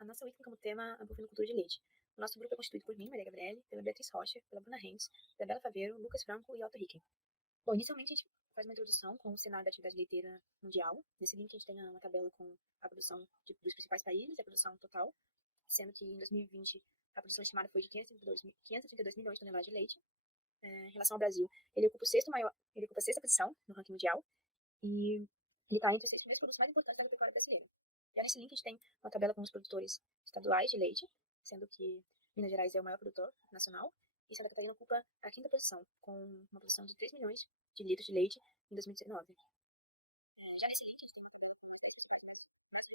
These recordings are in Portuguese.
A nossa week tem como tema a bovinocultura de leite. O nosso grupo é constituído por mim, Maria Gabriele, pela Beatriz Rocha, pela Bruna Renz, pela Bela Faveiro, Lucas Franco e Otto Hicken. Bom, inicialmente a gente faz uma introdução com o cenário da atividade leiteira mundial. Nesse link a gente tem uma tabela com a produção dos principais países e a produção total, sendo que em 2020 a produção estimada foi de 532 milhões de toneladas de leite. Em relação ao Brasil, ele ocupa a sexta posição no ranking mundial e ele está entre os 6 primeiros produtos mais importantes da agropecuária brasileira. Já nesse link a gente tem uma tabela com os produtores estaduais de leite, sendo que Minas Gerais é o maior produtor nacional e Santa Catarina ocupa a quinta posição, com uma produção de 3 milhões de litros de leite em 2019. Já nesse link a gente tem uma tabela com os 10 principais mais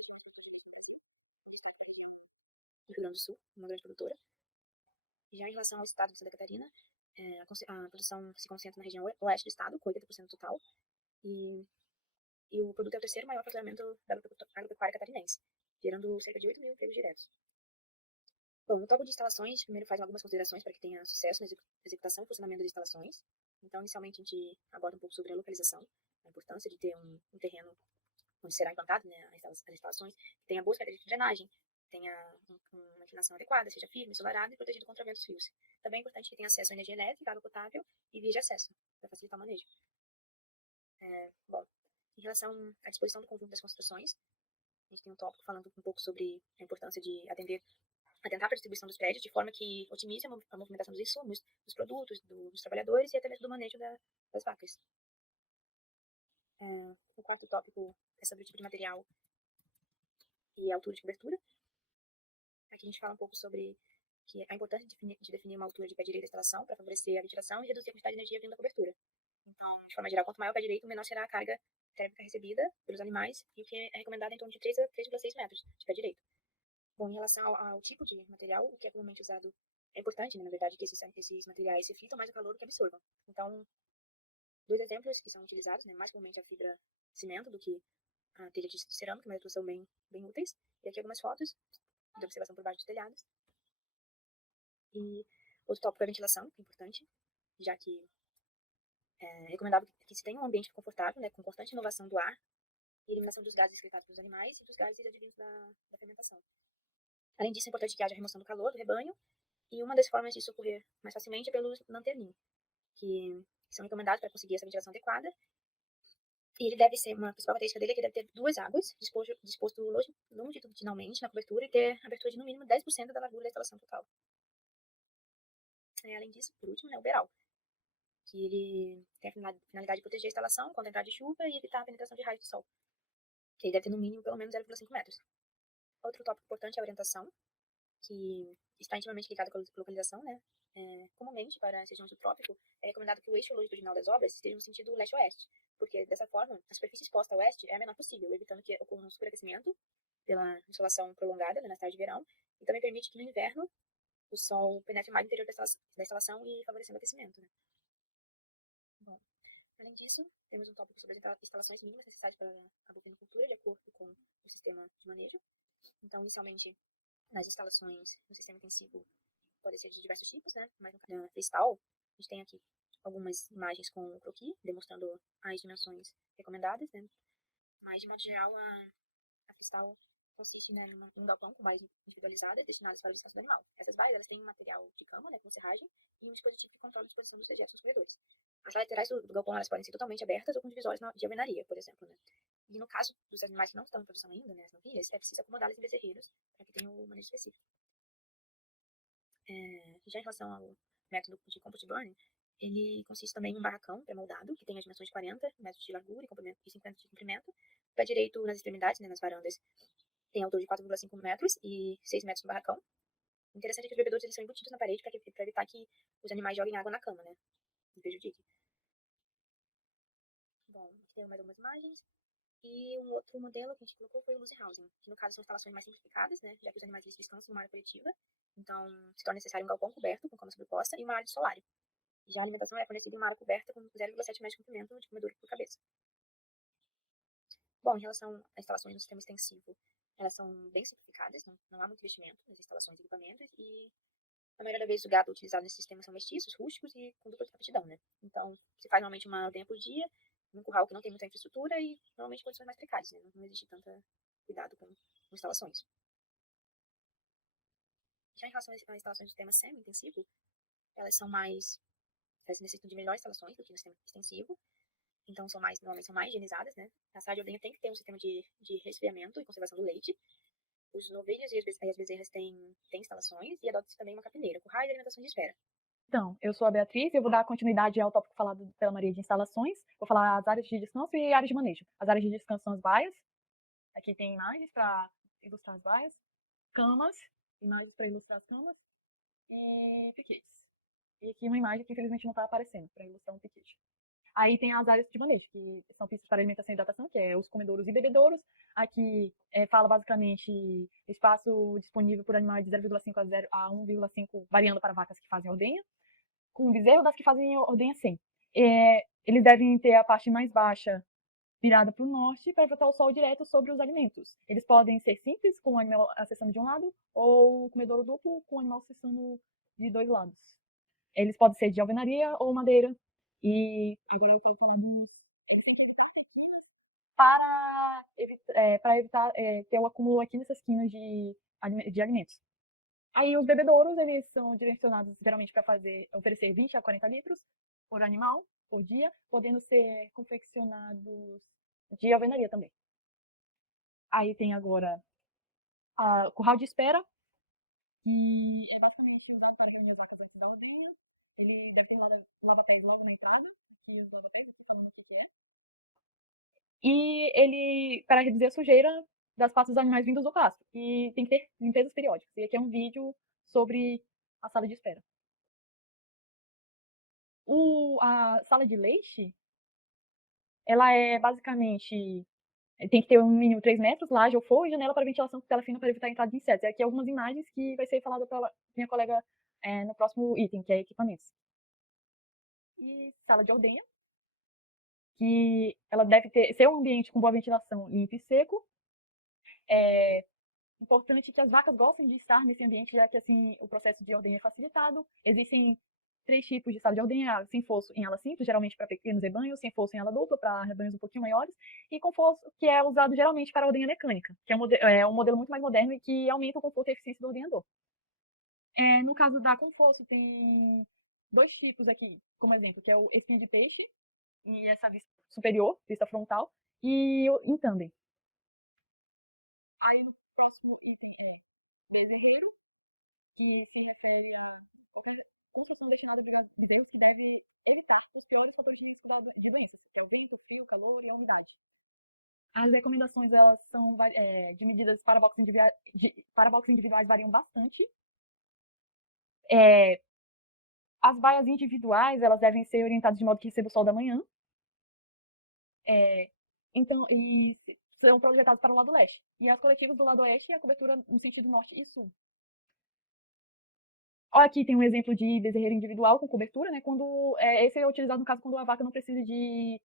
do Rio Grande do Sul, uma grande produtora. Já em relação ao estado de Santa Catarina, a produção se concentra na região oeste do estado, com 80% do total, e o produto é o terceiro maior faturamento da agropecuária catarinense, gerando cerca de 8 mil empregos diretos. Bom, no tópico de instalações, primeiro faz algumas considerações para que tenha sucesso na executação e funcionamento das instalações. Então, inicialmente, a gente aborda um pouco sobre a localização, a importância de ter um terreno onde será implantado, né, as instalações, que tenha boas características de drenagem, tenha uma inclinação adequada, seja firme, ensolarado e protegido contra ventos frios. Também é importante que tenha acesso à energia elétrica, água potável e vias de acesso, para facilitar o manejo. Bom, em relação à disposição do conjunto das construções, a gente tem um tópico falando um pouco sobre a importância de atentar para a distribuição dos prédios de forma que otimize a movimentação dos insumos, dos produtos, dos trabalhadores e até mesmo do manejo das vacas. O quarto tópico é sobre o tipo de material e a altura de cobertura. Aqui a gente fala um pouco sobre a importância de definir uma altura de pé direito da instalação para favorecer a ventilação e reduzir a quantidade de energia vindo da cobertura. Então, de forma geral, quanto maior o pé direito, menor será a carga térmica recebida pelos animais, e o que é recomendado é em torno de 3 a 3,6 metros de pé direito. Bom, em relação ao tipo de material, o que é comumente usado, é importante, né, na verdade, que esses materiais reflitam mais o calor do que absorvam. Então, dois exemplos que são utilizados, né, mais comumente a fibra cimento do que a telha de cerâmica, mas duas são bem úteis. E aqui algumas fotos de observação por baixo dos telhados. E outro tópico é a ventilação, que é importante, já que é recomendável que se tenha um ambiente confortável, né, com constante renovação do ar e eliminação dos gases excretados pelos animais e dos gases advindos da fermentação. Além disso, é importante que haja remoção do calor do rebanho, e uma das formas disso ocorrer mais facilmente é pelo lanterninho, que são recomendados para conseguir essa ventilação adequada. E ele deve ser, uma principal característica dele é que deve ter duas águas, disposto longitudinalmente na cobertura e ter abertura de no mínimo 10% da largura da instalação total. Além disso, por último, o beiral, que ele tem a finalidade de proteger a instalação contra a entrada de chuva e evitar a penetração de raios do sol, que ele deve ter no mínimo pelo menos 0,5 metros. Outro tópico importante é a orientação, que está intimamente ligado com a localização, né? Comumente, para as regiões do trópico, é recomendado que o eixo longitudinal das obras esteja no sentido leste-oeste, porque, dessa forma, a superfície exposta a oeste é a menor possível, evitando que ocorra um superaquecimento pela insolação prolongada, né, nas tardes de verão, e também permite que, no inverno, o sol penetre mais no interior da instalação e favorecendo o aquecimento, né? Bom, além disso, temos um tópico sobre as instalações mínimas necessárias para a bovinocultura, de acordo com o sistema de manejo. Então, inicialmente, nas instalações no sistema intensivo pode ser de diversos tipos, né? Mas no caso da freestyle, a gente tem aqui algumas imagens com o croquis, demonstrando as dimensões recomendadas, né? Mas, de modo geral, a freestyle consiste, né, em um galpão com malhas individualizadas destinadas para o descanso do animal. Essas malhas, elas têm material de cama, né, com serragem, e um dispositivo que controla a disposição dos dejetos nos corredores. As laterais do galpão, elas podem ser totalmente abertas ou com divisórios de alvenaria, por exemplo, né? E no caso dos animais que não estão em produção ainda, né, as novilhas, é preciso acomodá-las em bezerreiros para que tenham o manejo específico. Já em relação ao método de compost burning, ele consiste também em um barracão pré-moldado, que tem as dimensões de 40 metros de largura e 50 de comprimento. O pé direito nas extremidades, né, nas varandas, tem altura de 4,5 metros e 6 metros no barracão. O interessante é que os bebedouros eles são embutidos na parede para evitar que os animais joguem água na cama, né? E prejudique. Bom, aqui tem mais algumas imagens. E um outro modelo que a gente colocou foi o Lucy Housing, que no caso são instalações mais simplificadas, né? Já que os animais eles descansam numa área coletiva. Então, se torna necessário um galpão coberto com cama sobreposta e uma área de solário. Já a alimentação é fornecida em uma área coberta com 0,7 metros de comprimento de comedouro por cabeça. Bom, em relação às instalações no sistema extensivo, elas são bem simplificadas, não há muito investimento nas instalações e equipamentos, e a maioria das vezes o gado utilizado nesse sistema são mestiços, rústicos e com dupla aptidão, né? Então, se faz normalmente uma ordenha por dia, num curral que não tem muita infraestrutura e normalmente condições mais precárias, né? Não existe tanto cuidado com instalações. Já em relação às instalações do sistema semi-intensivo, elas necessitam de melhores instalações do que no sistema extensivo. Então, normalmente são mais higienizadas, né? A sala de ordenha tem que ter um sistema de resfriamento e conservação do leite. Os novilhos e as bezerras têm instalações e adota-se também uma capineira, currais e alimentação de espera. Então, eu sou a Beatriz e eu vou dar continuidade ao tópico falado pela Maria de instalações. Vou falar as áreas de descanso e áreas de manejo. As áreas de descanso são as baias. Aqui tem imagens para ilustrar as baias. Camas, imagens para ilustrar as camas. E piquetes. E aqui uma imagem que infelizmente não está aparecendo, para ilustrar um piquete. Aí tem as áreas de manejo, que são pistas para alimentação e hidratação, que é os comedouros e bebedouros. Aqui fala basicamente espaço disponível por animais de 0,5 a 1,5, variando para vacas que fazem ordenha, com bezerro das que fazem ordenha sem. Eles devem ter a parte mais baixa virada para o norte para evitar o sol direto sobre os alimentos. Eles podem ser simples, com o animal acessando de um lado, ou comedouro duplo, com o animal acessando de dois lados. Eles podem ser de alvenaria ou madeira. E agora eu estou falando para evitar ter o acúmulo aqui nessas quinas de alimentos. Aí os bebedouros, eles são direcionados geralmente para oferecer 20 a 40 litros por animal, por dia, podendo ser confeccionados de alvenaria também. Aí tem agora o curral de espera, que é basicamente usado para reunir os vacas antes da ordenha. Ele deve ter lava-pés logo na entrada, e os lava-pés, não sei falando o que é. E ele, para reduzir a sujeira das patas dos animais vindos do pasto. E tem que ter limpezas periódicas. E aqui é um vídeo sobre a sala de espera. A sala de leite, ela é basicamente, tem que ter um mínimo 3 metros, laje ou forro, e janela para ventilação com tela fina para evitar a entrada de insetos. E aqui algumas imagens que vai ser falado pela minha colega no próximo item, que é equipamentos. E sala de ordenha, que ela deve ser um ambiente com boa ventilação, limpo e seco. É importante que as vacas gostem de estar nesse ambiente, já que assim o processo de ordenha é facilitado. Existem 3 tipos de sala de ordenha: sem fosso em ala simples, geralmente para pequenos rebanhos; sem fosso em ala dupla, para rebanhos um pouquinho maiores; e com fosso, que é usado geralmente para a ordenha mecânica, que é um modelo muito mais moderno e que aumenta o conforto e a eficiência do ordenhador. No caso da com fosso, tem 2 tipos aqui, como exemplo, que é o espinha de peixe, e essa vista superior, vista frontal, e o em tandem. Aí no próximo item é bezerreiro, que se refere a qualquer construção destinada a bezerros que deve evitar os piores fatores de risco de doenças, que é o vento, o frio, o calor e a umidade. As recomendações, elas são de medidas para boxes individuais variam bastante. As baias individuais, elas devem ser orientadas de modo que receba o sol da manhã. Então, e são projetadas para o lado leste. E as coletivas do lado oeste, a cobertura no sentido norte e sul. Aqui tem um exemplo de bezerreiro individual com cobertura, né? Esse é utilizado no caso quando a vaca não precisa de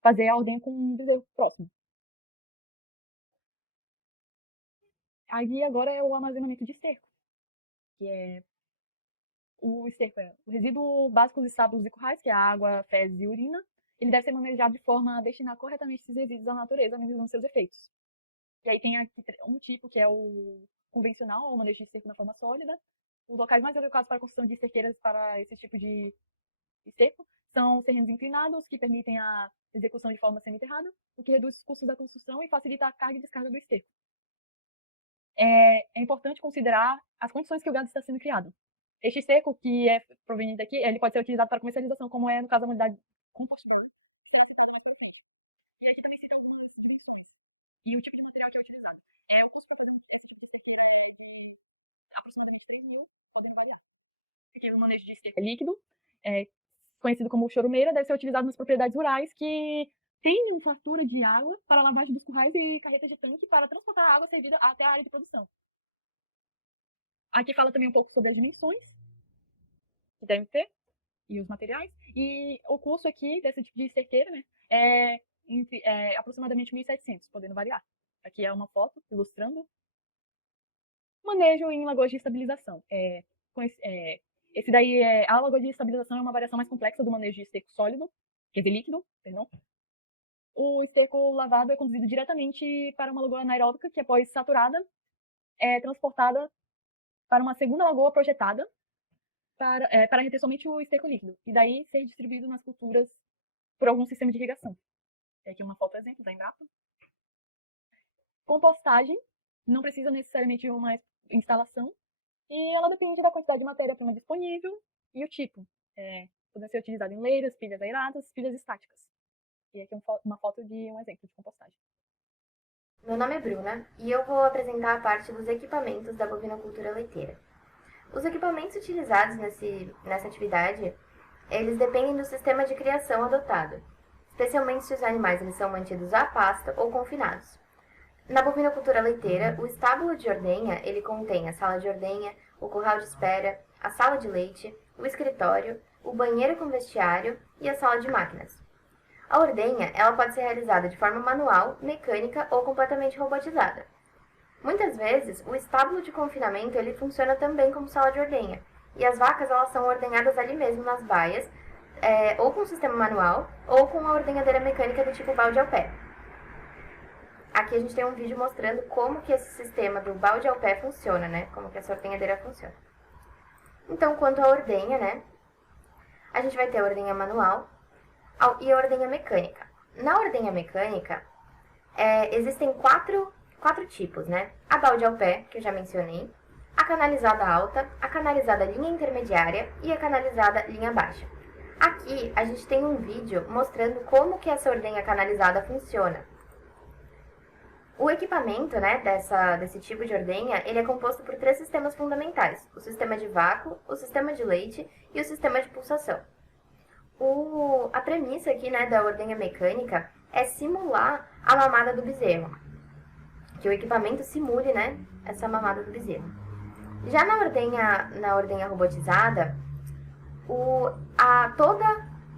fazer a ordenha com um bezerro próximo. Aí agora é o armazenamento de esterco, que é o esterco o resíduo básico dos estábulos e currais, que é a água, fezes e urina. Ele deve ser manejado de forma a destinar corretamente esses resíduos à natureza, minimizando seus efeitos. E aí tem aqui um tipo, que é o convencional, o manejo de esterco na forma sólida. Os locais mais adequados para a construção de esterqueiras para esse tipo de esterco são terrenos inclinados, que permitem a execução de forma semi-enterrada, o que reduz os custos da construção e facilita a carga e descarga do esterco. É importante considerar as condições que o gado está sendo criado. Este esterco, que é proveniente daqui, ele pode ser utilizado para comercialização, como é no caso da unidade Compost Brown, que será citada mais para frente. E aqui também cita algumas dimensões e o tipo de material que é utilizado. O custo para fazer esse tipo de esterqueira é de aproximadamente 3 mil, podendo variar. Aqui o manejo de esterco líquido, conhecido como chorumeira, deve ser utilizado nas propriedades rurais que tenham fartura de água para lavagem dos currais e carretas de tanque para transportar a água servida até a área de produção. Aqui fala também um pouco sobre as dimensões que devem ter e os materiais. E o custo aqui desse tipo de esterqueira, né, é aproximadamente 1.700, podendo variar. Aqui é uma foto ilustrando. Manejo em lagoas de estabilização. Esse daí a lagoa de estabilização é uma variação mais complexa do manejo de esterco sólido, quer dizer, líquido, perdão. O esterco lavado é conduzido diretamente para uma lagoa anaeróbica, que após saturada é transportada para uma segunda lagoa projetada para reter somente o esterco líquido, e daí ser distribuído nas culturas por algum sistema de irrigação. Tem aqui uma foto exemplo da Embrapa. Compostagem não precisa necessariamente de uma instalação, e ela depende da quantidade de matéria-prima disponível e o tipo. Podem ser utilizadas em leiras, pilhas aeradas, pilhas estáticas. E aqui uma foto de um exemplo de compostagem. Meu nome é Bruna e eu vou apresentar a parte dos equipamentos da bovinocultura leiteira. Os equipamentos utilizados nessa atividade, eles dependem do sistema de criação adotado, especialmente se os animais eles são mantidos à pasta ou confinados. Na bovinocultura leiteira, o estábulo de ordenha ele contém a sala de ordenha, o curral de espera, a sala de leite, o escritório, o banheiro com vestiário e a sala de máquinas. A ordenha ela pode ser realizada de forma manual, mecânica ou completamente robotizada. Muitas vezes, o estábulo de confinamento ele funciona também como sala de ordenha, e as vacas elas são ordenhadas ali mesmo nas baias, ou com sistema manual, ou com a ordenhadeira mecânica do tipo balde ao pé. Aqui a gente tem um vídeo mostrando como que esse sistema do balde ao pé funciona, né? Como que essa ordenhadeira funciona. Então, quanto à ordenha, né? A gente vai ter a ordenha manual e a ordenha mecânica. Na ordenha mecânica, existem quatro tipos, né? A balde ao pé, que eu já mencionei, a canalizada alta, a canalizada linha intermediária e a canalizada linha baixa. Aqui a gente tem um vídeo mostrando como que essa ordenha canalizada funciona. O equipamento, né, desse tipo de ordenha, ele é composto por 3 sistemas fundamentais: o sistema de vácuo, o sistema de leite e o sistema de pulsação. A premissa aqui, né, da ordenha mecânica é simular a mamada do bezerro, que o equipamento simule, né, essa mamada do bezerro. Já na ordenha robotizada, todo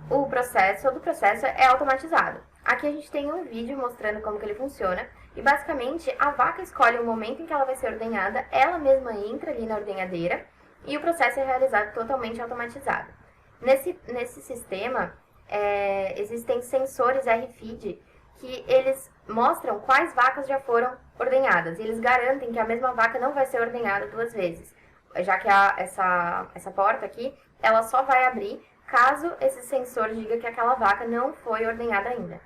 o processo é automatizado. Aqui a gente tem um vídeo mostrando como que ele funciona. E basicamente, a vaca escolhe o momento em que ela vai ser ordenhada, ela mesma entra ali na ordenhadeira e o processo é realizado totalmente automatizado. Nesse sistema, existem sensores RFID que eles mostram quais vacas já foram ordenhadas. E eles garantem que a mesma vaca não vai ser ordenhada 2 vezes, já que essa porta aqui, ela só vai abrir caso esse sensor diga que aquela vaca não foi ordenhada ainda.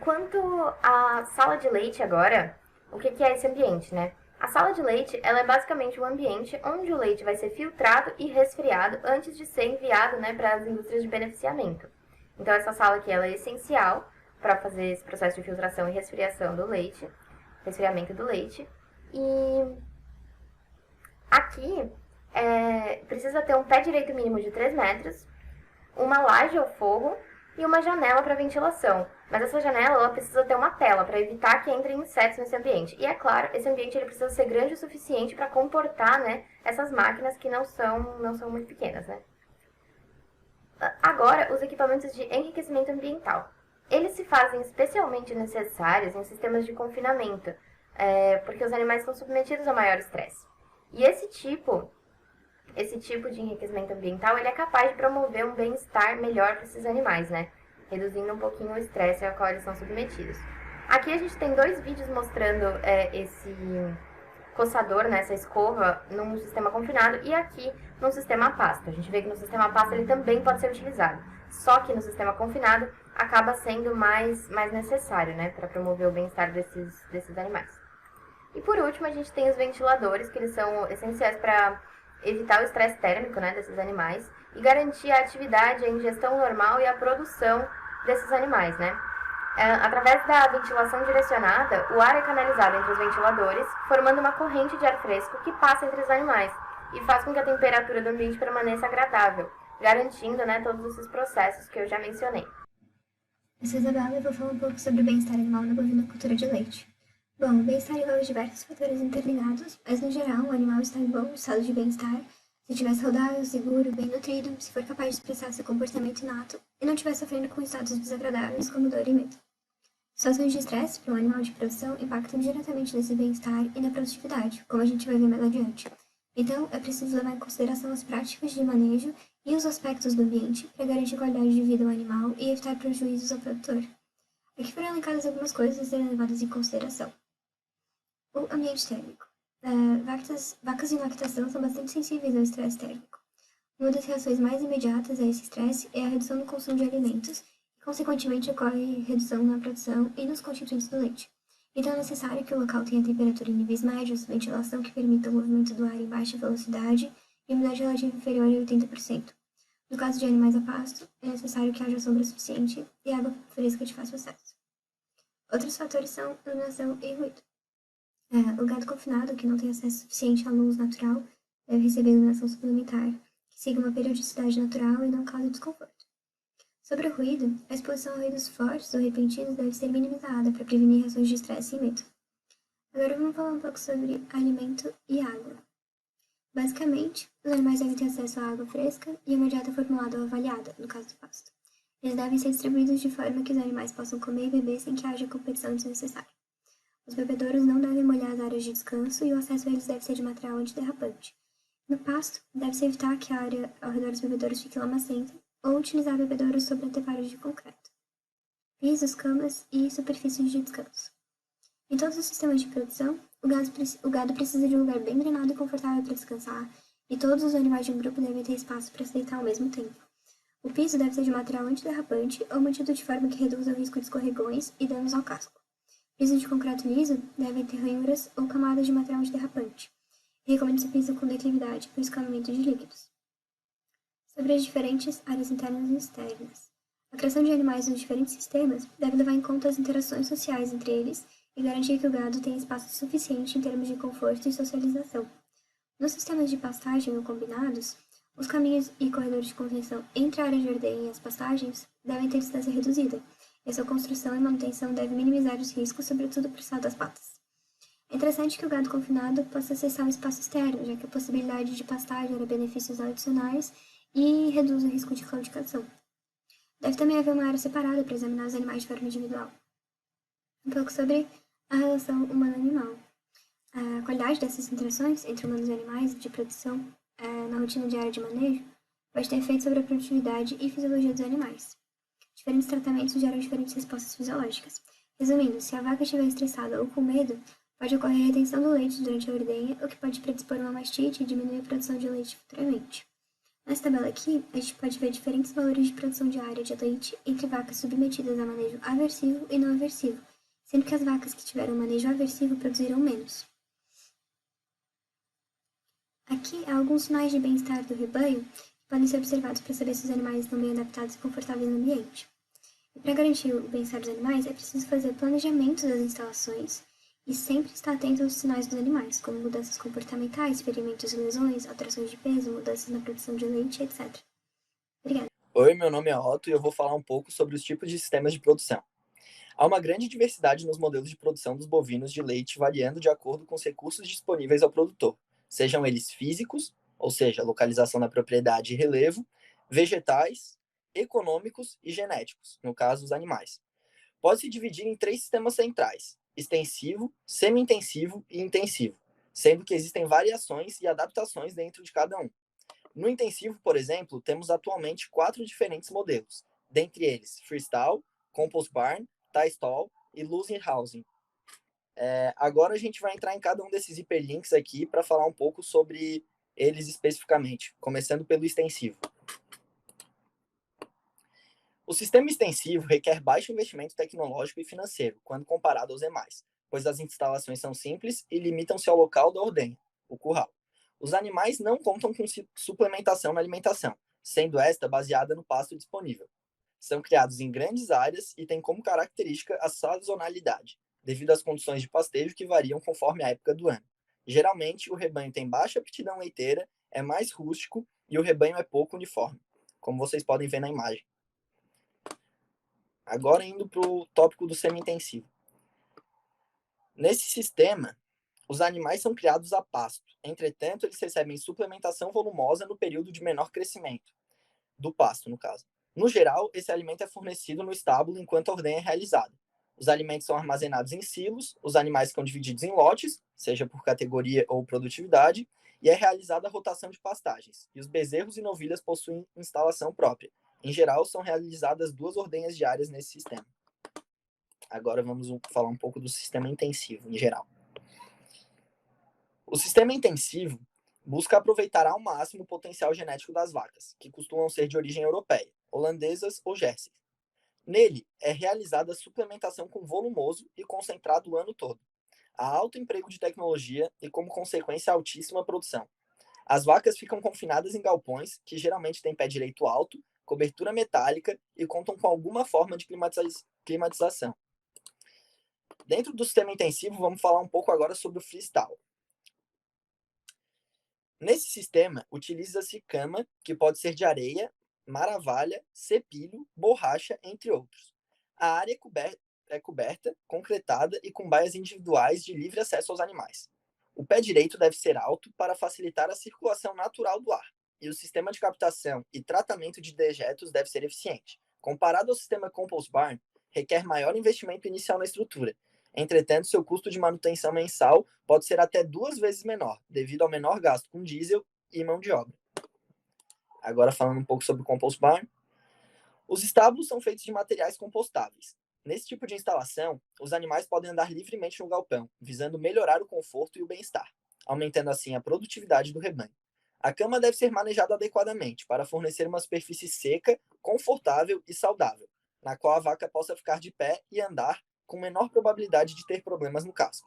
Quanto à sala de leite agora, o que é esse ambiente, né? A sala de leite ela é basicamente um ambiente onde o leite vai ser filtrado e resfriado antes de ser enviado, né, para as indústrias de beneficiamento. Então essa sala aqui ela é essencial para fazer esse processo de filtração e resfriação do leite, resfriamento do leite. E aqui precisa ter um pé direito mínimo de 3 metros, uma laje ao forro e uma janela para ventilação. Mas essa janela ela precisa ter uma tela para evitar que entrem insetos nesse ambiente. E é claro, esse ambiente ele precisa ser grande o suficiente para comportar, né, essas máquinas que não são muito pequenas, né? Agora, os equipamentos de enriquecimento ambiental. Eles se fazem especialmente necessários em sistemas de confinamento, porque os animais são submetidos a maior estresse. E esse tipo de enriquecimento ambiental ele é capaz de promover um bem-estar melhor para esses animais, né? Reduzindo um pouquinho o estresse ao qual eles são submetidos. Aqui a gente tem 2 vídeos mostrando esse coçador, né, essa escova, num sistema confinado e aqui num sistema pasta. A gente vê que no sistema pasta ele também pode ser utilizado, só que no sistema confinado acaba sendo mais necessário, né, para promover o bem-estar desses animais. E por último a gente tem os ventiladores, que eles são essenciais para evitar o estresse térmico, né, desses animais e garantir a atividade, a ingestão normal e a produção desses animais, né? Através da ventilação direcionada, o ar é canalizado entre os ventiladores, formando uma corrente de ar fresco que passa entre os animais e faz com que a temperatura do ambiente permaneça agradável, garantindo, né, todos esses processos que eu já mencionei. Eu sou Isabela e eu vou falar um pouco sobre o bem-estar animal na bovinocultura de leite. Bom, o bem-estar envolve diversos fatores interligados, mas no geral o animal está em bom estado de bem-estar se estiver saudável, seguro, bem nutrido, se for capaz de expressar seu comportamento inato e não estiver sofrendo com estados desagradáveis como dor e medo. Situações de estresse para um animal de produção impactam diretamente nesse bem-estar e na produtividade, como a gente vai ver mais adiante. Então, é preciso levar em consideração as práticas de manejo e os aspectos do ambiente para garantir qualidade de vida ao animal e evitar prejuízos ao produtor. Aqui foram elencadas algumas coisas a serem levadas em consideração. O ambiente térmico. Vacas em lactação são bastante sensíveis ao estresse térmico. Uma das reações mais imediatas a esse estresse é a redução no consumo de alimentos e, consequentemente, ocorre redução na produção e nos constituintes do leite. Então é necessário que o local tenha temperatura em níveis médios, ventilação que permita o movimento do ar em baixa velocidade e umidade relativa inferior a 80%. No caso de animais a pasto, é necessário que haja sombra suficiente e água fresca de fácil acesso. Outros fatores são iluminação e ruído. O gado confinado, que não tem acesso suficiente à luz natural, deve receber iluminação suplementar, que siga uma periodicidade natural e não cause desconforto. Sobre o ruído, a exposição a ruídos fortes ou repentinos deve ser minimizada para prevenir reações de estresse e medo. Agora vamos falar um pouco sobre alimento e água. Basicamente, os animais devem ter acesso à água fresca e uma dieta formulada ou avaliada, no caso do pasto. Eles devem ser distribuídos de forma que os animais possam comer e beber sem que haja competição desnecessária. Os bebedouros não devem molhar as áreas de descanso e o acesso a eles deve ser de material antiderrapante. No pasto, deve-se evitar que a área ao redor dos bebedouros fique lamacenta ou utilizar bebedouros sobre anteparos de concreto, pisos, camas e superfícies de descanso. Em todos os sistemas de produção, o gado precisa de um lugar bem drenado e confortável para descansar, e todos os animais de um grupo devem ter espaço para se deitar ao mesmo tempo. O piso deve ser de material antiderrapante ou mantido de forma que reduza o risco de escorregões e danos ao casco. Pisos de concreto liso devem ter ranhuras ou camadas de material antiderrapante. Recomenda-se piso com declividade para o escoamento de líquidos. Sobre as diferentes áreas internas e externas. A criação de animais nos diferentes sistemas deve levar em conta as interações sociais entre eles e garantir que o gado tenha espaço suficiente em termos de conforto e socialização. Nos sistemas de pastagem ou combinados, os caminhos e corredores de contenção entre a área de ordenha e as pastagens devem ter distância reduzida, e a sua construção e manutenção deve minimizar os riscos, sobretudo por causa das patas. É interessante que o gado confinado possa acessar um espaço externo, já que a possibilidade de pastar gera benefícios adicionais e reduz o risco de claudicação. Deve também haver uma área separada para examinar os animais de forma individual. Um pouco sobre a relação humano-animal. A qualidade dessas interações entre humanos e animais de produção na rotina diária de manejo pode ter efeito sobre a produtividade e fisiologia dos animais. Diferentes tratamentos geram diferentes respostas fisiológicas. Resumindo, se a vaca estiver estressada ou com medo, pode ocorrer retenção do leite durante a ordenha, o que pode predispor a uma mastite e diminuir a produção de leite futuramente. Nessa tabela aqui, a gente pode ver diferentes valores de produção diária de leite entre vacas submetidas a manejo aversivo e não aversivo, sendo que as vacas que tiveram manejo aversivo produziram menos. Aqui há alguns sinais de bem-estar do rebanho que podem ser observados para saber se os animais estão bem adaptados e confortáveis no ambiente. E para garantir o bem-estar dos animais, é preciso fazer planejamento das instalações e sempre estar atento aos sinais dos animais, como mudanças comportamentais, ferimentos e lesões, alterações de peso, mudanças na produção de leite, etc. Obrigada. Oi, meu nome é Otto e eu vou falar um pouco sobre os tipos de sistemas de produção. Há uma grande diversidade nos modelos de produção dos bovinos de leite, variando de acordo com os recursos disponíveis ao produtor, sejam eles físicos, ou seja, localização da propriedade e relevo, vegetais, econômicos e genéticos, no caso, os animais. Pode se dividir em 3 sistemas centrais: extensivo, semi-intensivo e intensivo, sendo que existem variações e adaptações dentro de cada um. No intensivo, por exemplo, temos atualmente 4 diferentes modelos, dentre eles Freestyle, Compost Barn, Tie Stall e Loose Housing. Agora a gente vai entrar em cada um desses hiperlinks aqui para falar um pouco sobre eles especificamente, começando pelo extensivo. O sistema extensivo requer baixo investimento tecnológico e financeiro, quando comparado aos demais, pois as instalações são simples e limitam-se ao local da ordenha, o curral. Os animais não contam com suplementação na alimentação, sendo esta baseada no pasto disponível. São criados em grandes áreas e têm como característica a sazonalidade, devido às condições de pastejo que variam conforme a época do ano. Geralmente, o rebanho tem baixa aptidão leiteira, é mais rústico e o rebanho é pouco uniforme, como vocês podem ver na imagem. Agora indo para o tópico do semi-intensivo. Nesse sistema, os animais são criados a pasto. Entretanto, eles recebem suplementação volumosa no período de menor crescimento, do pasto, no caso. No geral, esse alimento é fornecido no estábulo enquanto a ordenha é realizada. Os alimentos são armazenados em silos, os animais ficam divididos em lotes, seja por categoria ou produtividade, e é realizada a rotação de pastagens. E os bezerros e novilhas possuem instalação própria. Em geral, são realizadas 2 ordenhas diárias nesse sistema. Agora vamos falar um pouco do sistema intensivo em geral. O sistema intensivo busca aproveitar ao máximo o potencial genético das vacas, que costumam ser de origem europeia, holandesas ou jerseys. Nele, é realizada a suplementação com volumoso e concentrado o ano todo. Há alto emprego de tecnologia e, como consequência, altíssima produção. As vacas ficam confinadas em galpões, que geralmente têm pé direito alto, cobertura metálica e contam com alguma forma de climatização. Dentro do sistema intensivo, vamos falar um pouco agora sobre o freestyle. Nesse sistema, utiliza-se cama, que pode ser de areia, maravalha, cepilho, borracha, entre outros. A área é coberta, concretada e com baias individuais de livre acesso aos animais. O pé direito deve ser alto para facilitar a circulação natural do ar, e o sistema de captação e tratamento de dejetos deve ser eficiente. Comparado ao sistema Compost Barn, requer maior investimento inicial na estrutura. Entretanto, seu custo de manutenção mensal pode ser até 2 vezes menor, devido ao menor gasto com diesel e mão de obra. Agora falando um pouco sobre o Compost Barn. Os estábulos são feitos de materiais compostáveis. Nesse tipo de instalação, os animais podem andar livremente no galpão, visando melhorar o conforto e o bem-estar, aumentando assim a produtividade do rebanho. A cama deve ser manejada adequadamente para fornecer uma superfície seca, confortável e saudável, na qual a vaca possa ficar de pé e andar com menor probabilidade de ter problemas no casco.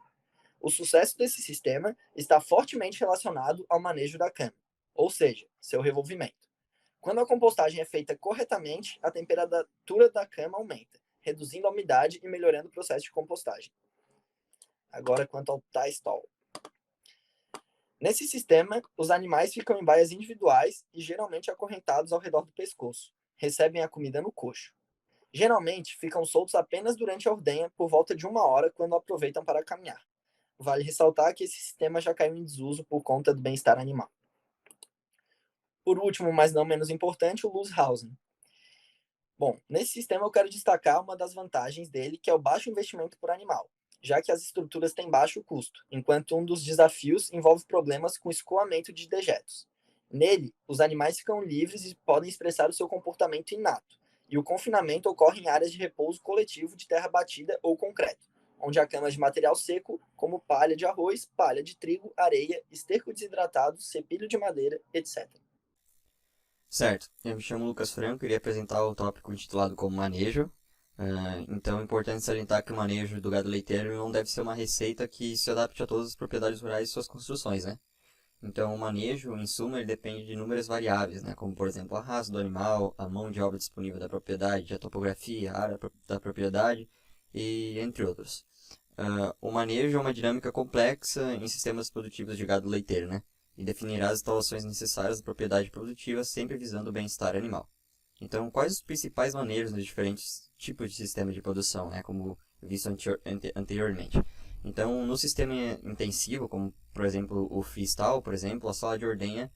O sucesso desse sistema está fortemente relacionado ao manejo da cama, ou seja, seu revolvimento. Quando a compostagem é feita corretamente, a temperatura da cama aumenta, reduzindo a umidade e melhorando o processo de compostagem. Agora, quanto ao tie stall. Nesse sistema, os animais ficam em baias individuais e geralmente acorrentados ao redor do pescoço. Recebem a comida no coxo. Geralmente, ficam soltos apenas durante a ordenha por volta de 1 hora, quando aproveitam para caminhar. Vale ressaltar que esse sistema já caiu em desuso por conta do bem-estar animal. Por último, mas não menos importante, o loose housing. Bom, nesse sistema eu quero destacar uma das vantagens dele, que é o baixo investimento por animal, já que as estruturas têm baixo custo, enquanto um dos desafios envolve problemas com escoamento de dejetos. Nele, os animais ficam livres e podem expressar o seu comportamento inato, e o confinamento ocorre em áreas de repouso coletivo de terra batida ou concreto, onde há camas de material seco, como palha de arroz, palha de trigo, areia, esterco desidratado, cepilho de madeira, etc. Certo, eu me chamo Lucas Franco e irei apresentar o tópico intitulado como manejo. Então é importante salientar que o manejo do gado leiteiro não deve ser uma receita que se adapte a todas as propriedades rurais e suas construções, né? Então o manejo, em suma, ele depende de inúmeras variáveis, né? Como por exemplo a raça do animal, a mão de obra disponível da propriedade, a topografia, a área da propriedade e entre outros. O manejo é uma dinâmica complexa em sistemas produtivos de gado leiteiro, né? E definirá as instalações necessárias da propriedade produtiva, sempre visando o bem-estar animal. Então, quais os principais manejos nos diferentes tipos de sistema de produção, né, como visto anteriormente? Então, no sistema intensivo, como por exemplo o freestyle, por exemplo, a sala de ordenha,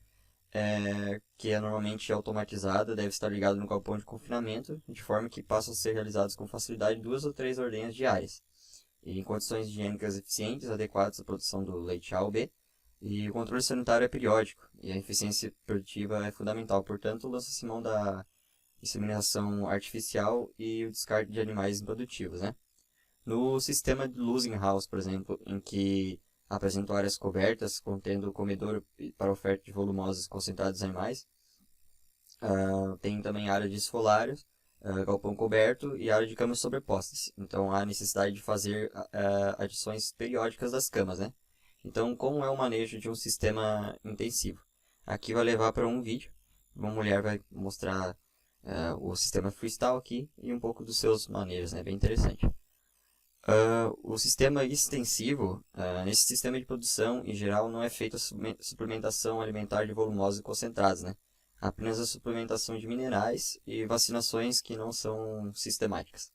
que é normalmente automatizada, deve estar ligada no galpão de confinamento, de forma que passam a ser realizadas com facilidade 2 ou 3 ordenhas diárias, e em condições higiênicas eficientes, adequadas à produção do leite A ou B. E o controle sanitário é periódico, e a eficiência produtiva é fundamental. Portanto, lança-se mão da inseminação artificial e o descarte de animais improdutivos, né? No sistema de losing house, por exemplo, em que apresentam áreas cobertas, contendo comedor para oferta de volumosos concentrados animais, tem também área de esfolários, galpão coberto e área de camas sobrepostas. Então, há necessidade de fazer adições periódicas das camas, né? Então, como é o manejo de um sistema intensivo? Aqui vai levar para um vídeo. Uma mulher vai mostrar o sistema freestyle aqui e um pouco dos seus manejos, né? Bem interessante. O sistema extensivo, nesse sistema de produção, em geral, não é feita a suplementação alimentar de volumosos e concentrados, né? Apenas a suplementação de minerais e vacinações que não são sistemáticas.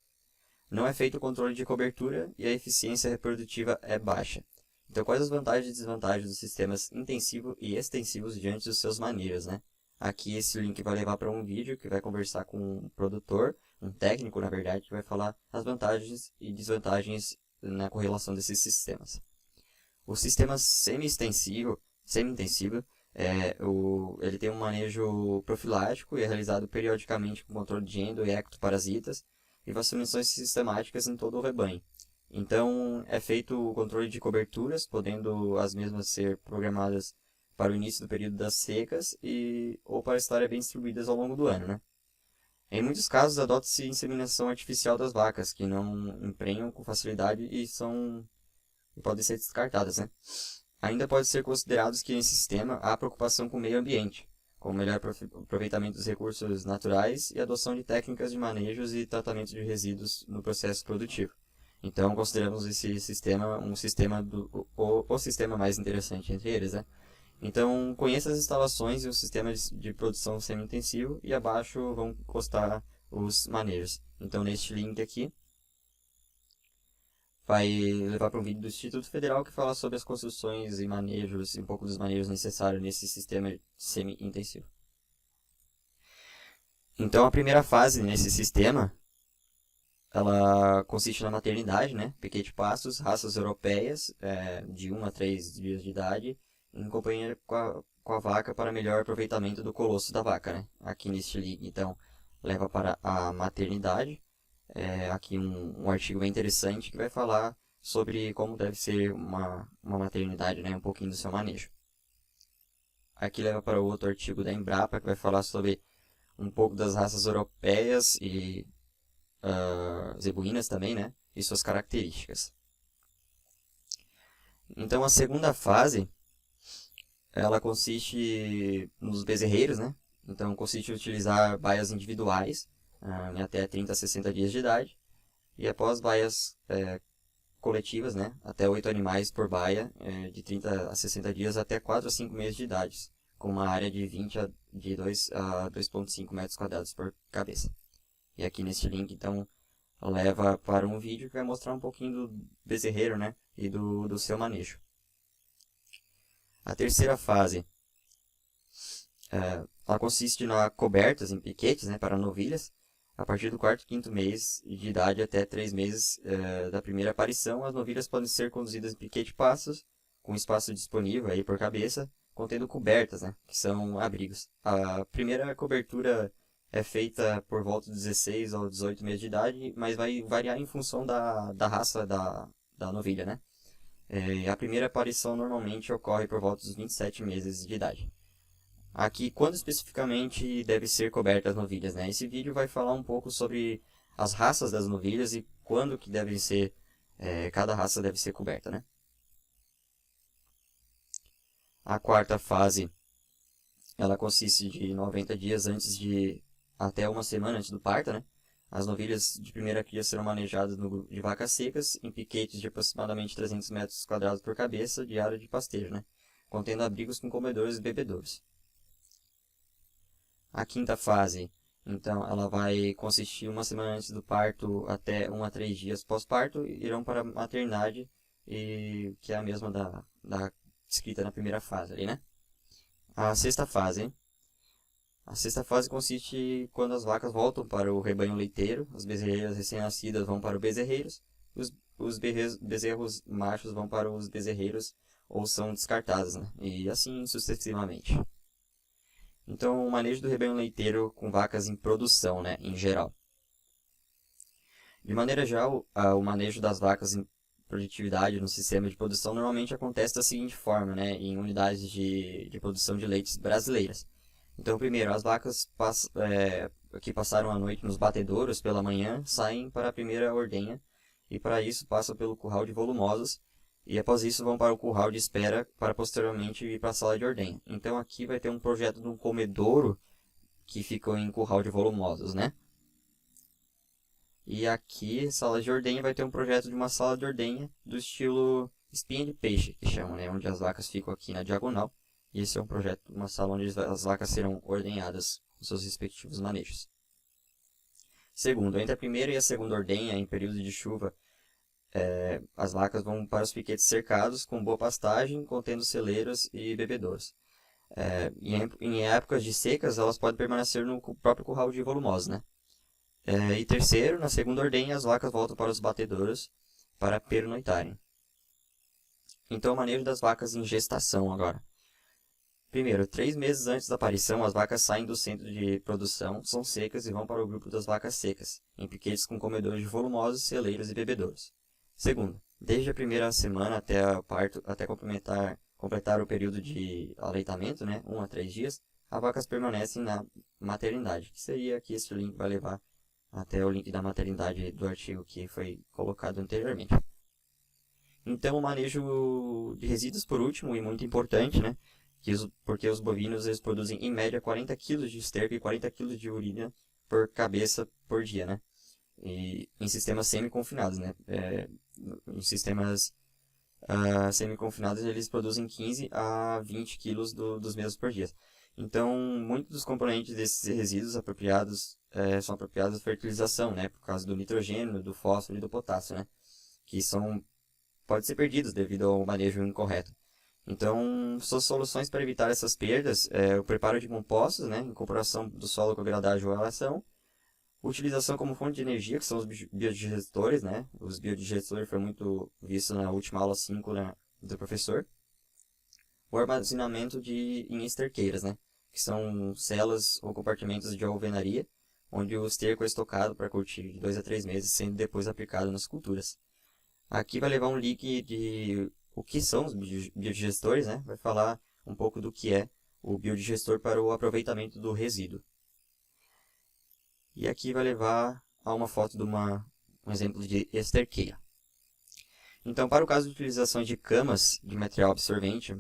Não é feito o controle de cobertura e a eficiência reprodutiva é baixa. Então, quais as vantagens e desvantagens dos sistemas intensivo e extensivos diante dos seus manejos, né? Aqui esse link vai levar para um vídeo que vai conversar com um produtor, um técnico, na verdade, que vai falar as vantagens e desvantagens na correlação desses sistemas. O sistema semi-intensivo, ele tem um manejo profilático e é realizado periodicamente com controle de endo e ectoparasitas, e vacinações sistemáticas em todo o rebanho. Então, é feito o controle de coberturas, podendo as mesmas ser programadas para o início do período das secas ou para estarem bem distribuídas ao longo do ano, né? Em muitos casos, adota-se inseminação artificial das vacas, que não emprenham com facilidade e podem ser descartadas, né? Ainda pode ser considerados que nesse sistema há preocupação com o meio ambiente, com o melhor aproveitamento dos recursos naturais e adoção de técnicas de manejos e tratamento de resíduos no processo produtivo. Então, consideramos esse sistema o sistema mais interessante entre eles, né? Então, conheça as instalações e o sistema de produção semi-intensivo e abaixo vão constar os manejos. Então, neste link aqui, vai levar para um vídeo do Instituto Federal que fala sobre as construções e manejos, um pouco dos manejos necessários nesse sistema semi-intensivo. Então, a primeira fase nesse sistema, ela consiste na maternidade, né? Piquete pastos, raças europeias, de 1 a 3 dias de idade, em companhia com a vaca para melhor aproveitamento do colosso da vaca, né? Aqui neste link, então, leva para a maternidade. Aqui um artigo bem interessante que vai falar sobre como deve ser uma maternidade, né? Um pouquinho do seu manejo. Aqui leva para outro artigo da Embrapa, que vai falar sobre um pouco das raças europeias e zebuínas também, né? E suas características. Então, a segunda fase, ela consiste nos bezerreiros, né? Então, consiste em utilizar baias individuais, em até 30 a 60 dias de idade. E após baias coletivas, né? Até 8 animais por baia, de 30 a 60 dias até 4 a 5 meses de idade, com uma área de 2 a 2,5 metros quadrados por cabeça. E aqui neste link, então, leva para um vídeo que vai mostrar um pouquinho do bezerreiro, né? E do seu manejo. A terceira fase, ela consiste na cobertas em piquetes, né, para novilhas. A partir do 4º e 5º mês de idade até 3 meses da primeira aparição, as novilhas podem ser conduzidas em piquete pastos, com espaço disponível aí por cabeça, contendo cobertas, né, que são abrigos. A primeira cobertura é feita por volta de 16 ou 18 meses de idade, mas vai variar em função da raça da novilha, né? A primeira aparição normalmente ocorre por volta dos 27 meses de idade. Aqui, quando especificamente deve ser coberta as novilhas, né? Esse vídeo vai falar um pouco sobre as raças das novilhas e quando que devem ser, cada raça deve ser coberta, né? A quarta fase, ela consiste de 90 dias até uma semana antes do parto, né? As novilhas de primeira cria serão manejadas no grupo de vacas secas, em piquetes de aproximadamente 300 metros quadrados por cabeça de área de pastejo, né? Contendo abrigos com comedouros e bebedouros. A quinta fase, então, ela vai consistir uma semana antes do parto até 1 a 3 dias pós-parto, e irão para a maternidade, que é a mesma da descrita na primeira fase ali, né? A sexta fase, consiste quando as vacas voltam para o rebanho leiteiro, as bezerreiras recém-nascidas vão para os bezerreiros, os bezerros machos vão para os bezerreiros ou são descartados, né? E assim sucessivamente. Então, o manejo do rebanho leiteiro com vacas em produção, né, em geral. De maneira geral, o manejo das vacas em produtividade no sistema de produção normalmente acontece da seguinte forma, né, em unidades de produção de leites brasileiras. Então, primeiro, as vacas que passaram a noite nos batedouros pela manhã saem para a primeira ordenha e para isso passam pelo curral de volumosos e após isso vão para o curral de espera para posteriormente ir para a sala de ordenha. Então aqui vai ter um projeto de um comedouro que ficou em curral de volumosos, né? E aqui, sala de ordenha, vai ter um projeto de uma sala de ordenha do estilo espinha de peixe, que chamam, né? Onde as vacas ficam aqui na diagonal. E esse é um projeto, uma sala onde as vacas serão ordenhadas com seus respectivos manejos. Segundo, entre a primeira e a segunda ordenha, em período de chuva, as vacas vão para os piquetes cercados, com boa pastagem, contendo celeiros e bebedouros. Em épocas de secas, elas podem permanecer no próprio curral de volumosos, né? E terceiro, na segunda ordenha, as vacas voltam para os batedouros para pernoitarem. Então, o manejo das vacas em gestação agora. Primeiro, 3 meses antes da aparição, as vacas saem do centro de produção, são secas e vão para o grupo das vacas secas, em piquetes com comedores volumosos, celeiros e bebedouros. Segundo, desde a primeira semana até o parto, até completar o período de aleitamento, né, 1 a 3 dias, as vacas permanecem na maternidade, que seria aqui este link vai levar até o link da maternidade do artigo que foi colocado anteriormente. Então, o manejo de resíduos, por último, e muito importante, né, porque os bovinos eles produzem em média 40 kg de esterco e 40 kg de urina por cabeça por dia, né? E em sistemas semi-confinados, né? Em sistemas semi-confinados eles produzem 15 a 20 kg dos mesmos por dia. Então, muitos dos componentes desses resíduos são apropriados à fertilização, né? Por causa do nitrogênio, do fósforo e do potássio, né? Que podem ser perdidos devido ao manejo incorreto. Então, suas soluções para evitar essas perdas é o preparo de compostos, né, incorporação do solo com agradável aeração, utilização como fonte de energia, que são os biodigestores, né, os biodigestores foi muito visto na última aula 5 do professor, o armazenamento em esterqueiras, né, que são celas ou compartimentos de alvenaria, onde o esterco é estocado para curtir de 2 a 3 meses, sendo depois aplicado nas culturas. Aqui vai levar um link de o que são os biodigestores, né? Vai falar um pouco do que é o biodigestor para o aproveitamento do resíduo. E aqui vai levar a uma foto de um exemplo de esterqueira. Então, para o caso de utilização de camas de material absorvente,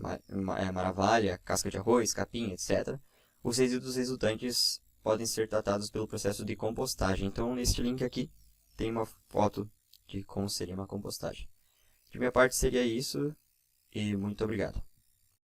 maravalha, casca de arroz, capim, etc., os resíduos resultantes podem ser tratados pelo processo de compostagem. Então, neste link aqui, tem uma foto de como seria uma compostagem. De minha parte seria isso e muito obrigado.